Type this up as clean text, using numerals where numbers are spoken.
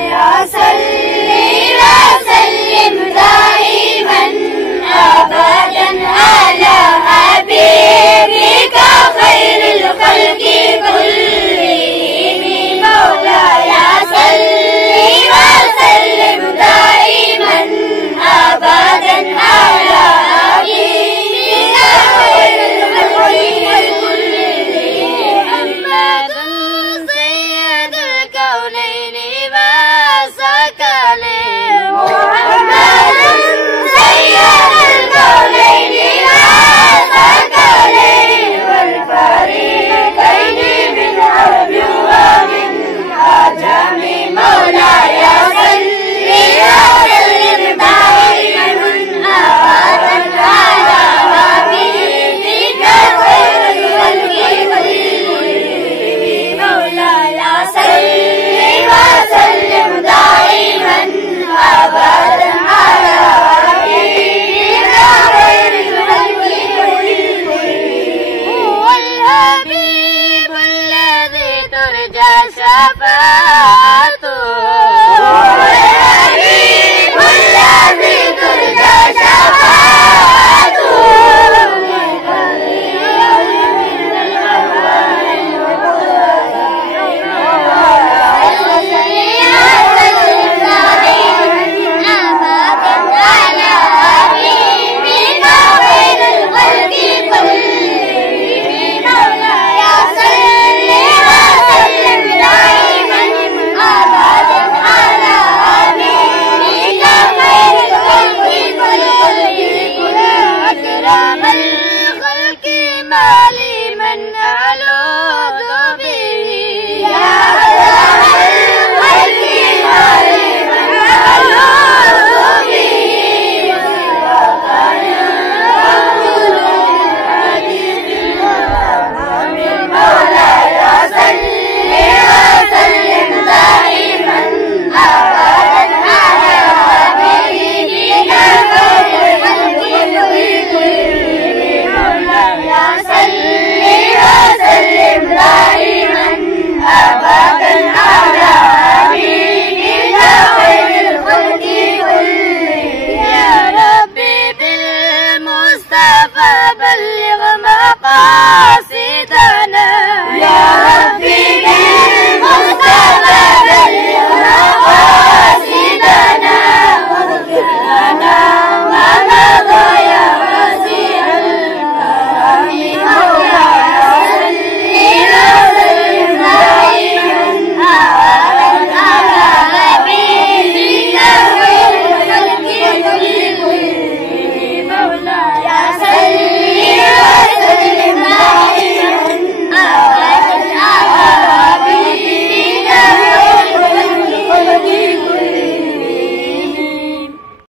مولاي صل وسلم دائما أبدا على حبيبك خير الخلق كلهم. مولاي صل وسلم دائما أبدا على حبيبك خير الخلق كلهم. محمد سيد الكونين والثقلين. محمد سيد الكونين والثقلين والفريقين من عرب ومن عجم. مولاي صل وسلم دائما أبدا على حبيبك خير الخلق كلهم. مولاي صل وسلم دائما أبدا على حبيبك خير الخلق كلهم. هو الحبيب الذي ترجى شفاعته